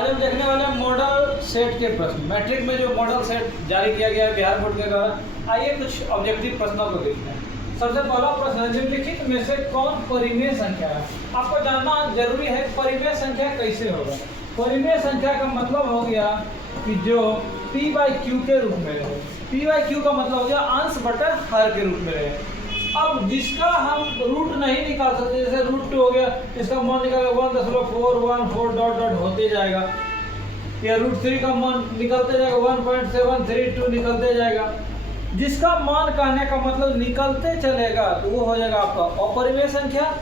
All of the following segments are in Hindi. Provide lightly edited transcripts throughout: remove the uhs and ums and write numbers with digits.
आज हम देखने वाले हैं मॉडल सेट के प्रश्न। मैट्रिक में जो मॉडल सेट जारी किया गया है बिहार बोर्ड के द्वारा, आइए कुछ ऑब्जेक्टिव प्रश्नों को देखते हैं। सबसे पहला प्रश्न है, निम्नलिखित में से कौन परिमेय संख्या है? आपको जानना जरूरी है परिमेय संख्या कैसे होगा। परिमेय संख्या का मतलब हो गया कि जो p बाई क्यू के रूप में रहे। p बाई क्यू का मतलब हो गया अंश बटा हर के रूप में रहे। अब जिसका हम रूट नहीं निकाल सकते, जैसे रूट 2 हो गया, इसका मान निकालेगा 1.414 डॉट डॉट होते जाएगा, या रूट 3 का मान निकलते जाएगा 1.732 निकलते जाएगा। जिसका मान कहने का मतलब निकलते चलेगा तो वो हो जाएगा आपका अपरिमेय संख्या,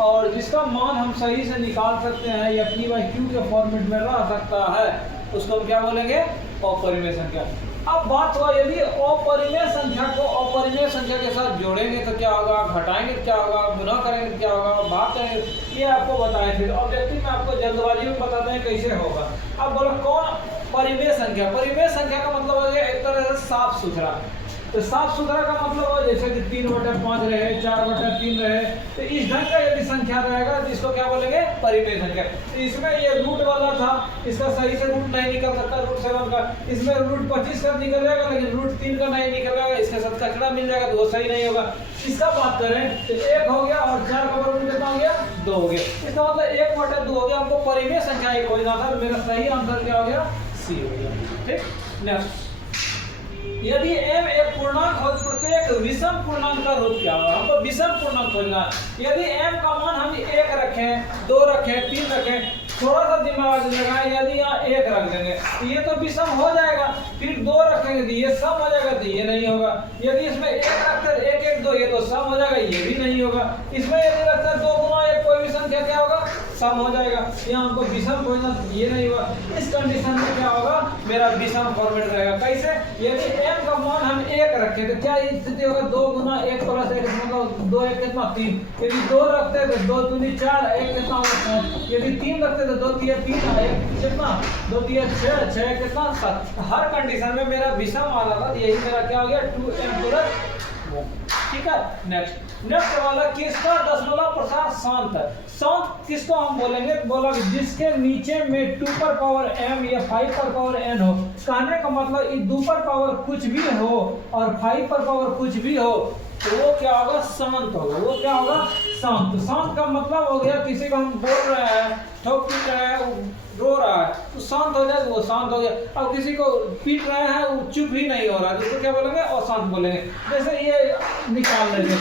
और जिसका मान हम सही से निकाल सकते हैं या p बाई क्यू के फॉर्मेट में रह सकता है उसको हम क्या बोलेंगे? अपरिमेय संख्या। अब बात हुआ यदि अपरिमेय संख्या को अपरिमेय संख्या के साथ जोड़ेंगे तो क्या होगा, घटाएंगे तो क्या होगा, गुणा करेंगे तो क्या होगा, भाग करेंगे, ये आपको बताएं। फिर ऑब्जेक्टिव में आपको जल्दबाजी में बताते हैं कैसे होगा। अब बोलो कौन परिमेय संख्या? परिमेय संख्या का मतलब हो गया एक तरह से साफ सुथरा। तो साफ सुथरा का मतलब हो जैसे कि 3/5 रहे, 4/3 रहे, तो इस ढंग का यदि संख्या रहेगा तो इसको क्या बोलेंगे? परिमेय संख्या। तो इसमें ये रूट वाला था, इसका सही से रूट नहीं निकल सकता, रूट 7 का। इसमें रूट 25 का निकल जाएगा लेकिन रूट 3 का नहीं निकलेगा, इसके साथ कचरा मिल जाएगा तो वो सही नहीं होगा। इसका बात करें तो 1 हो गया और 4 का वर्गमूल कितना हो गया? 2 हो गया। इसका मतलब 1/2 हो गया। हमको परिमेय संख्या एक खोजना था, मेरा सही आंसर क्या हो गया? सी हो गया। ठीक, नेक्स्ट। यदि m एक पूर्णांक हो तो प्रत्येक विषम पूर्णांक का रूप क्या होगा? हमको विषम पूर्णांक खोजना है। यदि m का मान हम 1 रखें, 2 रखें, 3 रखें, थोड़ा सा दिमाग लगाएं, यदि यहाँ 1 रख देंगे तो ये तो विषम हो जाएगा, फिर 2 रखेंगे तो ये सम हो जाएगा, तो ये नहीं होगा। यदि इसमें 1 रखते 1 1 2, ये तो सम हो जाएगा, ये भी नहीं होगा। इसमें यदि रखते 2 गुना 1 कोई भी संख्या क्या होगा? सम हो जाएगा। यहाँ हमको विषम खोजना, ये नहीं हुआ। इस कंडीशन में क्या होगा? मेरा विषम फॉर्मेट रहेगा। कैसे? यदि m का मान हम 1 रखें तो क्या स्थिति होगा? 2 गुना 1 प्लस 1 मतलब 2 1 कितना? 3। यदि 2 रखते तो 2 दूनी 4, 1 कितना होगा? 5। यदि 3 रखते तो 2 3 3, 1 कितना? 2 3 6, 6 कितना? 7। हर कंडीशन में मेरा विषम आ रहा था, यही मेरा क्या हो गया? 2m plus 1। ठीक है, नेक्स्ट वाला किसका दशमलव प्रसार शांत है? शांत किसको हम बोलेंगे? बोला जिसके नीचे में 2 पर पावर m या 5 पर पावर n हो। कहने का मतलब 2 पर पावर कुछ भी हो और 5 पर पावर कुछ भी हो तो वो क्या होगा? शांत होगा। वो क्या होगा? शांत। शांत का मतलब हो गया किसी को हम बोल रहे हैं, ठोक पीट रहे हैं, रो रहा है तो शांत हो जाए, वो शांत हो गया। अब किसी को पीट रहे हैं वो चुप ही नहीं हो रहा, जिसको क्या बोलेंगे? अशांत बोलेंगे। जैसे ये निकाल लेंगे,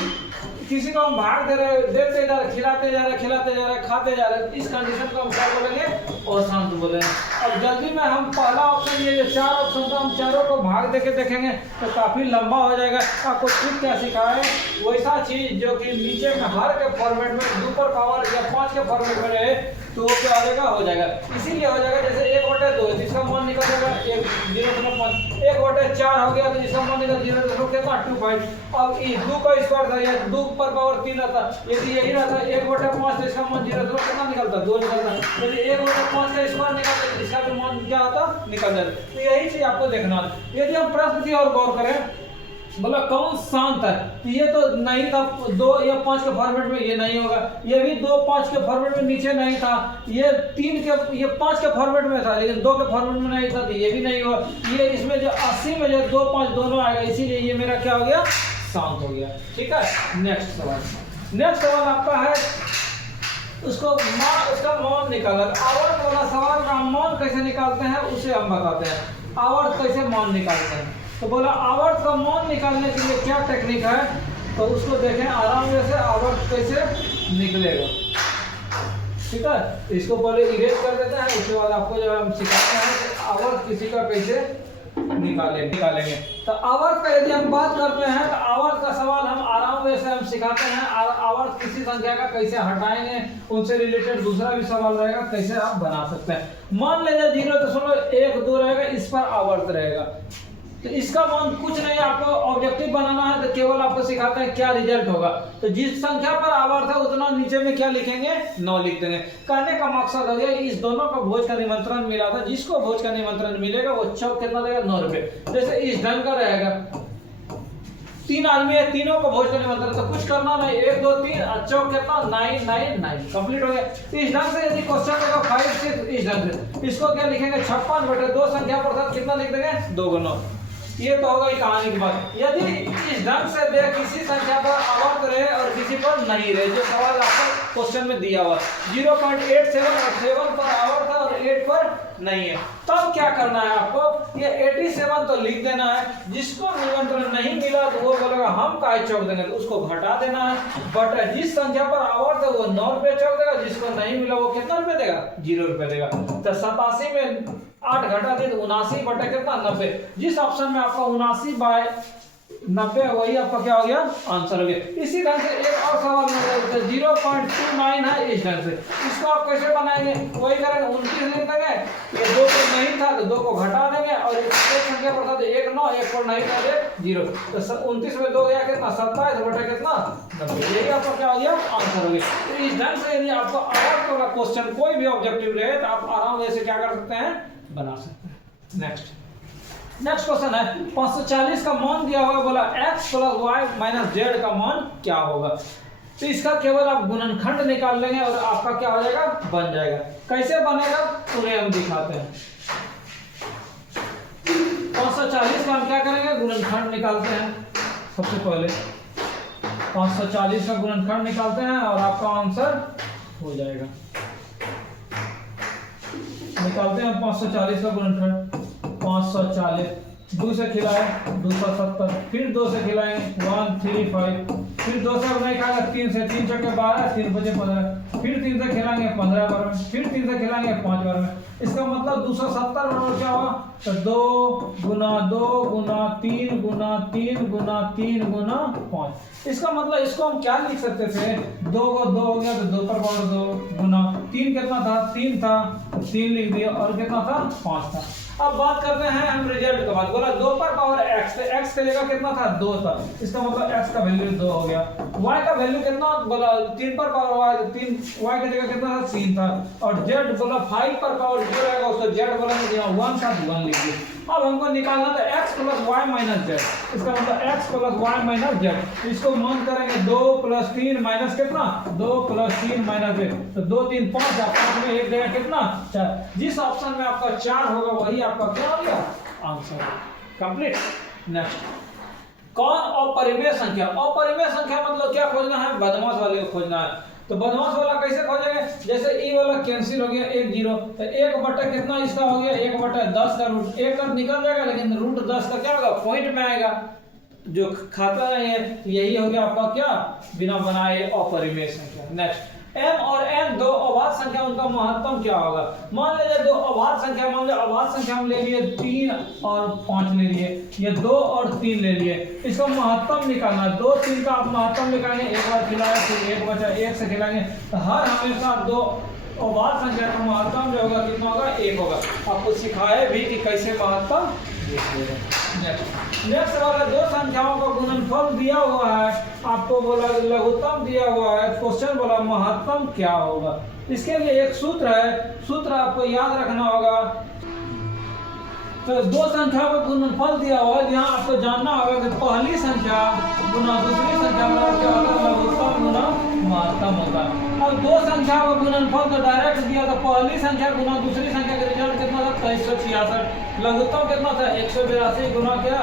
किसी को हम भाग दे रहे, देते जा रहे, खिलाते जा रहे, खाते जा रहे, इस कंडीशन को हम क्या बोलेंगे? अशांत बोलेंगे। अब जल्दी में हम पहला ऑप्शन, ये 4 ऑप्शन था, हम चारों को भाग देके देखेंगे तो काफी लंबा हो जाएगा। आपको ट्रिक क्या सिखाए? वैसा चीज जो कि नीचे में हर के फॉर्मेट में 2 पर पावर या 5 के फॉर्मेट में रहे तो वो क्या हो जाएगा? हो जाएगा। इसीलिए हो जाएगा जैसे 1/2 है, इसका मान निकल जाएगा 0.5। 1/4 हो गया तो इसका मान निकल 0.25। अब ये 2 का स्क्वायर था या 2 पर पावर 3 रहता, यदि यही रहता 1/5 तो इसका मान 0 कितना निकलता? 2 निकलता। यदि 1/5 का स्क्वायर निकलता तो इसका भी मान क्या होता? निकल जाता। तो यही चीज आपको देखना है। यदि हम प्रश्न की और गौर करें, बोला कौन शांत है, तो ये तो नहीं था 2 या 5 के फॉर्मेट में, ये नहीं होगा। ये भी 2 5 के फॉर्मेट में नीचे नहीं था, ये 3 के, ये 5 के फॉर्मेट में था लेकिन 2 के फॉर्मेट में नहीं था, तो ये भी नहीं होगा। ये इसमें जो 80 में जो 2 5 दोनों आएगा, इसीलिए ये मेरा क्या हो गया? शांत हो गया। ठीक है, नेक्स्ट सवाल आपका है उसको मान, उसका मान निकालना। आवर्त वाला सवाल का मान कैसे निकालते हैं उसे हम बताते हैं। आवर्त कैसे मान निकालते हैं, तो बोला आवर्त का मान निकालने के लिए क्या टेक्निक है, तो उसको देखें आराम से आवर्त कैसे निकलेगा। ठीक है, इसको पहले इरेज कर देते हैं, उसके बाद आपको जब हम सिखाते हैं कि आवर्त किसी का कैसे निकालेंगे। तो आवर्त का यदि हम बात करते हैं तो आवर्त का सवाल हम आराम से हम सिखाते हैं। आवर्त किसी संख्या का कैसे हटाएंगे, उनसे रिलेटेड दूसरा भी सवाल रहेगा, कैसे आप बना सकते हैं। मान लीजिए 0.1 2 रहेगा, इस पर आवर्त रहेगा, तो इसका मान कुछ नहीं, आपको ऑब्जेक्टिव बनाना है तो केवल आपको सिखाते हैं क्या रिजल्ट होगा। तो जिस संख्या पर आवर्त है उतना नीचे में क्या लिखेंगे? 9 लिख देंगे। कहने का मकसद हो गया इस दोनों को भोज का निमंत्रण मिला था, जिसको भोज का निमंत्रण मिलेगा वो चौक कितना देगा? 9 रुपए। जैसे इस ढंग का रहेगा तीन आदमी है, तीनों को भोज करने मतलब तो कुछ करना नहीं, 1 2 3 चौक कितना 9 9 9 कंप्लीट हो गया। तो इस ढंग से यदि क्वेश्चन देगा 5 6 इस ढंग से इसको क्या लिखेंगे 56/2 संख्या पर साथ कितना लिख देंगे 2 गुना। ये तो होगा कहानी की बात। यदि इस ढंग से दे किसी संख्या पर आवर्त रहे और किसी पर नहीं रहे, जो सवाल आपको क्वेश्चन में दिया हुआ 0.87 और 7 पर आवर्त है और 8 पर नहीं है, तब क्या करना है आपको, ये 87 तो लिख देना है, जिसको निमंत्रण नहीं मिला तो वो बोलेगा हम का चौक देंगे तो उसको घटा देना है, बट जिस संख्या पर आवर्त है वो 9 रुपये चौक देगा, जिसको नहीं मिला वो कितना रुपये देगा 0 रुपये देगा। तो 87 में 8 घटा दे तो 79 बटा कितना 90, जिस ऑप्शन में आपका 79/90 वही आपका क्या हो गया आंसर हो गया। इसी ढंग से एक और सवाल में 0.29 है इस ढंग से, इसको आप कैसे बनाएंगे, वही करेंगे 29 लिख देंगे, ये 2 को नहीं था तो 2 को घटा देंगे और एक संख्या पर था 1 9 1 पर नहीं था 0, तो 29 में 2 गया कितना 27 बटा कितना 90, यही आपका क्या हो गया आंसर हो गया। तो इस ढंग से यदि आपको आवर्त वाला क्वेश्चन कोई भी ऑब्जेक्टिव रहे तो आप आराम से क्या कर सकते हैं बना सकते हैं। नेक्स्ट क्वेश्चन है 540 का मान दिया हुआ, बोला x + y - z का मान क्या होगा। तो इसका केवल आप गुणनखंड निकाल लेंगे और आपका क्या हो जाएगा बन जाएगा। कैसे बनेगा उन्हें हम दिखाते हैं। 540 का हम क्या करेंगे गुणनखंड निकालते हैं। सबसे पहले 540 का गुणनखंड निकालते हैं और आपका आंसर हो जाएगा। निकालते हैं 540 का गुणनखंड। 540 2 से खिलाए 270, फिर 2 से खिलाएंगे 135, फिर 2 से नहीं खाएगा 3 से 3 चौके 12 3 बजे 15, फिर 3 से खिलाएंगे 15 बार में, फिर 3 से खिलाएंगे 5 बार में। इसका मतलब 270 बराबर क्या होगा तो 2 गुना 2 गुना 3 गुना 3 गुना 3 गुना 5। इसका मतलब इसको हम क्या लिख सकते थे, 2 को 2 हो गया तो 2 पर पावर 2 गुना 3 कितना था 3 था 3 लिख दिया और कितना था 5 था। अब बात करते हैं हम रिजल्ट का। बात बोला 2 पर पावर x, तो x की जगह कितना था 2 था, इसका मतलब x का वैल्यू 2 हो गया। y का वैल्यू कितना बोला 3 पर पावर y, तो 3 y की जगह कितना था 3 था, और z बोला 5 पर पावर 0 रहेगा उसको z बोलेंगे यहाँ 1 था 1 लिख दिए। अब हमको निकालना था x + y - z, इसका मतलब x + y - z, इसको मान करेंगे 2 + 3 माइनस कितना 2 + 3 - 1, तो 2 3 5 5 में एक जगह कितना 4, जिस ऑप्शन में आपका 4 होगा वही आपका क्या हो गया आंसर कंप्लीट। नेक्स्ट कौन अपरिमेय संख्या, अपरिमेय संख्या मतलब क्या खोजना है बदमाश वाले को खोजना है। तो बदमाश वाला कैसे खोजेंगे, जैसे ई वाला कैंसिल हो गया 1 0, तो 1 बटा कितना इसका हो गया 1 बटा 10 का रूट 1 का निकल जाएगा, लेकिन रूट 10 का क्या होगा पॉइंट में आएगा, जो खाता नहीं है यही हो गया आपका क्या बिना बनाए अपरिमेय संख्या। नेक्स्ट m और n दो अभाज्य संख्या, उनका महत्तम क्या होगा। मान लीजिए दो अभाज्य संख्या, मान लीजिए अभाज्य संख्या हम ले लिए 3 और 5 ले लिए, ये 2 और 3 ले लिए, इसका महत्तम निकालना है। 2 3 का आप महत्तम निकालेंगे, एक बार खिलाया फिर 1 बचा 1 से खिलाएंगे, तो हर हमेशा 2 अभाज्य संख्या का महत्तम जो होगा कितना होगा 1 होगा। आपको सिखाए भी कि कैसे महत्तम। नेक्स्ट वाला दो संख्याओं का गुणनफल दिया हुआ है, आपको बोला लघुत्तम दिया हुआ है, क्वेश्चन बोला महत्तम क्या होगा। इसके लिए एक सूत्र है, सूत्र आपको याद रखना होगा। तो दो संख्या का गुणनफल दिया हुआ है, यहाँ आपको जानना होगा कि पहली संख्या गुना दूसरी संख्या क्या होता है लघुत्तम गुना महत्तम होता है। अब दो संख्या का गुणनफल तो डायरेक्ट दिया था, पहली संख्या गुना दूसरी संख्या का रिजल्ट कितना था 2366, लघुत्तम कितना था 182 गुना क्या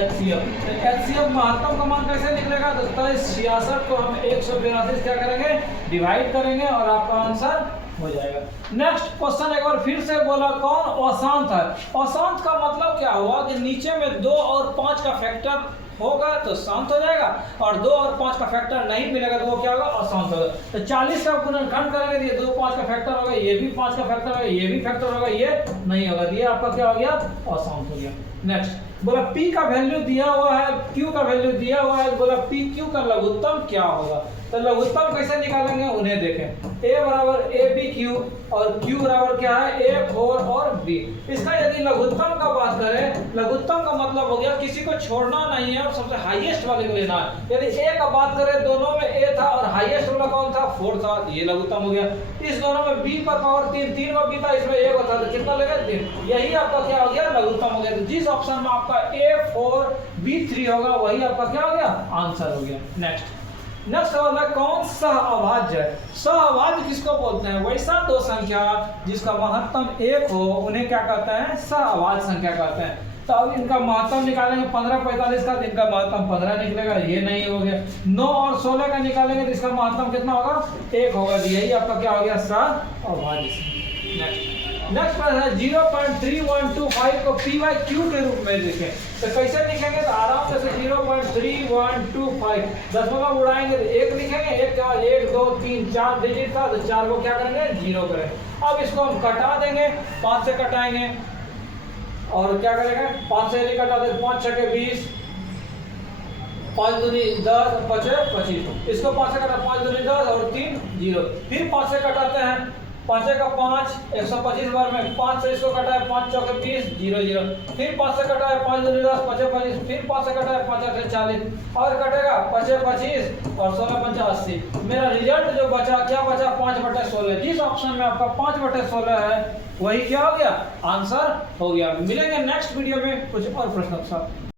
HCF। तो HCF महत्तम का मान कैसे निकलेगा, तो 2366 को हम 182 क्या करेंगे डिवाइड करेंगे और आपका आंसर हो जाएगा। नेक्स्ट क्वेश्चन एक बार फिर से बोला कौन अशांत है। अशांत का मतलब क्या हुआ कि नीचे में 2 और 5 का फैक्टर होगा तो शांत हो जाएगा, और 2 और 5 का फैक्टर नहीं मिलेगा तो वो क्या होगा अशांत होगा। तो 40 का गुणनखंड करेंगे तो ये 2 5 का फैक्टर होगा, ये भी 5 का फैक्टर होगा, ये भी फैक्टर होगा, ये नहीं होगा, ये आपका क्या हो गया अशांत हो गया। नेक्स्ट बोला P का वैल्यू दिया हुआ है, Q का वैल्यू दिया हुआ है, बोला PQ का लघुत्तम क्या होगा। तो लघुत्तम कैसे निकालेंगे उन्हें देखें। A बराबर ABQ और Q बराबर क्या है A4 और B। इसका यदि लघुत्तम का बात करें, लघुत्तम का मतलब हो गया किसी को छोड़ना नहीं है और सबसे हाईएस्ट वाले को लेना है। यदि A का बात करें, दोनों में A था और हाईएस्ट वाला कौन था 4 था, ये लघुत्तम हो गया। इस दोनों में B पर पावर 3 3 का B था, इसमें 1 था तो कितना लेगा 3, यही आपका क्या हो गया लघुत्तम हो गया। तो जिस ऑप्शन में आपका A4B3 होगा, वही आपका क्या हो गया, आंसर हो गया। नेक्स्ट वाला कौन सहअभाज्य है? सहअभाज्य किसको बोलते हैं? वैसा दो संख्या जिसका महत्तम 1 हो उन्हें क्या कहते हैं, सहअभाज्य संख्या कहते हैं। तो अब इनका महत्तम निकालेंगे 15 45 का, तो इनका महत्तम 15 निकलेगा, ये नहीं हो गया। 9 और 16 का निकालेंगे तो इसका महत्तम कितना होगा, 1 होगा। यही आपका क्या हो गया, सहअभाज्य। नेक्स्ट प्रश्न है 0.3125 को PQ के रूप में लिखें। तो कैसे लिखेंगे, तो आराम से 0.3125 दशमलव उड़ाएंगे तो 1 लिखेंगे, 1 क्या 1 2 3 4 डिजिट था, तो 4 को क्या करेंगे, 0 करेंगे। अब इसको हम कटा देंगे, 5 से कटाएंगे और क्या करेंगे, 5 से कटा दे, 5 छके 20, 5 दूनी 10, 5 25। इसको 5 से कटा, 5 दूनी 10 और 3 0। फिर 5 से कटाते हैं, 5 का 5 125 बार में 5 से इसको कटा है, 5 चौके 30 0 0। फिर 5 से कटा है, 5 दूनी 10 5 25। फिर 5 से कटा है, 5 से 40 और कटेगा 5 25 और 16 5 80। मेरा रिजल्ट जो बचा, क्या बचा, 5/16। जिस ऑप्शन में आपका 5/16 है वही क्या हो गया, आंसर हो गया। मिलेंगे नेक्स्ट वीडियो में कुछ और प्रश्नों के साथ।